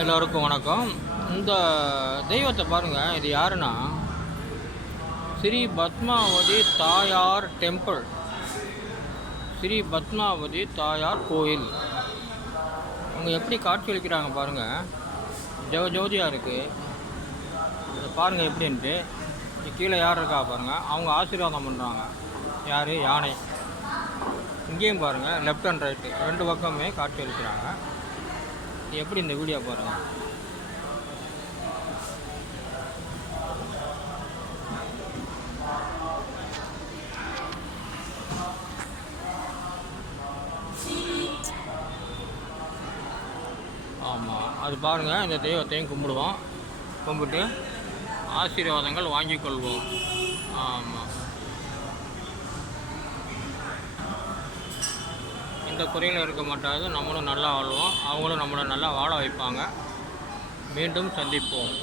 எல்லோருக்கும் வணக்கம். இந்த தெய்வத்தை பாருங்கள். இது யாருன்னா ஸ்ரீ பத்மாவதி தாயார் டெம்பிள், ஸ்ரீ பத்மாவதி தாயார் கோயில். அவங்க எப்படி காட்சி அளிக்கிறாங்க பாருங்கள். ஜோதியாக இருக்குது. இதை பாருங்கள் எப்படின்ட்டு. கீழே யார் இருக்கா பாருங்கள். அவங்க ஆசீர்வாதம் பண்ணுறாங்க. யார்? யானை. இங்கேயும் பாருங்கள், லெஃப்ட் அண்ட் ரைட்டு ரெண்டு பக்கமே காட்சி அளிக்கிறாங்க. எப்படி இந்த வீடியோ பாருங்கள். ஆமாம், அது பாருங்கள். இந்த தெய்வத்தையும் கும்பிடுவோம். கும்பிட்டு ஆசீர்வாதங்கள் வாங்கி கொள்வோம். ஆமாம், இந்த குறையில் இருக்க மாட்டாது. நம்மளும் நல்லா வாழ்வோம், அவங்களும் நம்மளை நல்லா வாழ வைப்பாங்க. மீண்டும் சந்திப்போம்.